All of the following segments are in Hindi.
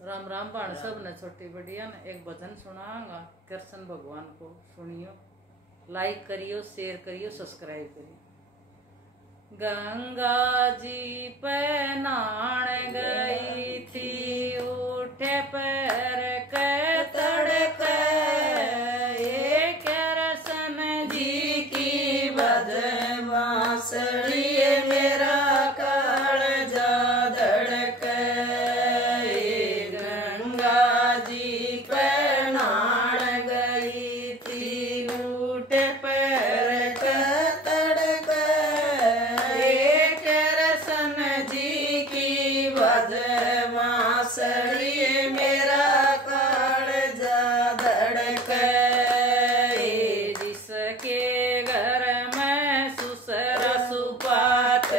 राम राम बाण सब ने छोटी बढ़िया ने एक भजन सुनाऊंगा कृष्ण भगवान को सुनियो, लाइक करियो, शेयर करियो, सब्सक्राइब करियो। गंगा जी पे नहाने गई थी, उठे पैर के तड़के, ये कृष्ण जी की बदमाशी मेरा कालजा धड़के। गंगा जी पे नहाने गई थी, उठे पैर के तड़के, ये कृष्ण जी की बदमाशी मेरा कालजा धड़के। जिसके घर में ससुर सुपात्र,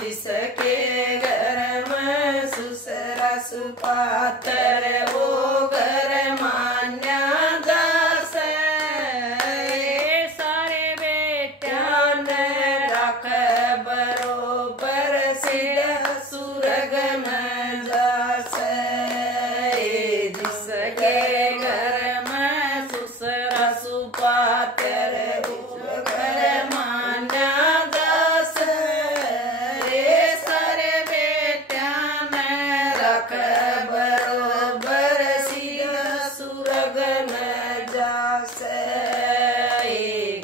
जिसके घर में ससुर सुपात्र, वो घर मान्या जासे। ये सारे बेटियां ने रख बरोबर सीधा सुरग में जासे। जिसके घर में ससुर सुपात्र, वो घर मान्या जासे। ये सारे बेटियां ने रख बरोबर सीधा सुरग में जासे।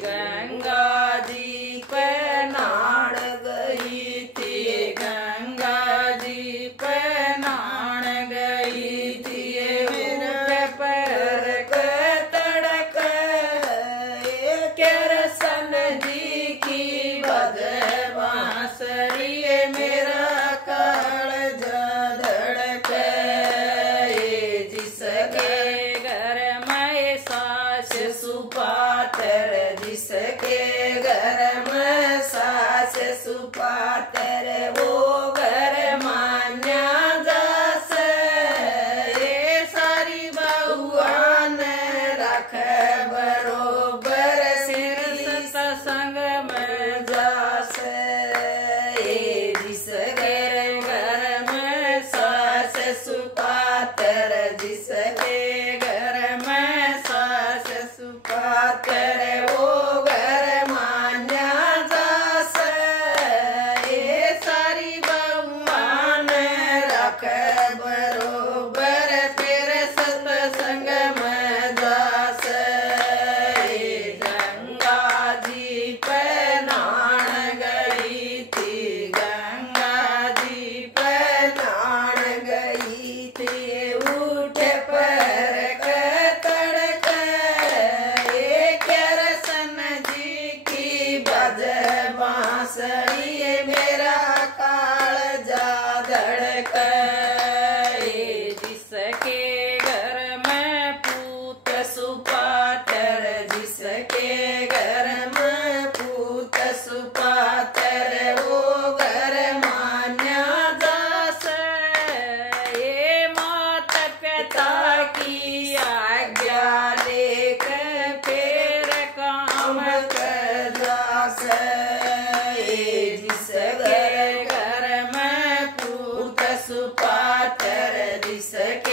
गंगा जी पे नहान गई थी, गंगा जी पे नहान गई थी, मेरे पैर के तड़के, कृष्ण जी की बदमाशी मेरा कालजा धड़के। जिसके घर में सास सुपात्र, जिसके घर में सास सुपात्र, वो घर मान्या जासे। ये सारी बहुआ ने रख बरोबर सिर सत्संग में जासे। जिसके घर में सास सुपात्र, जिसके घर में सास सुपात्र, वो घर मान्या जासे। ये सारी बहुआ ने रख बरोबर फिर सत्संग में जासे। गंगा जी पे नहान गई थी, गंगा जी पे नहान गई थी, उठे पैर के तड़के, ये कृष्ण जी की बदमाशी मेरा कालजा धड़के। जिसके घर में पूत सुपात्र, जिसके घर में पूत सुपात्र, वो घर मान्या जासे। ये माता पिता की आज्ञा लेकर फिर काम कर जासे। जिसके घर में पूत सुपात्र, जिसके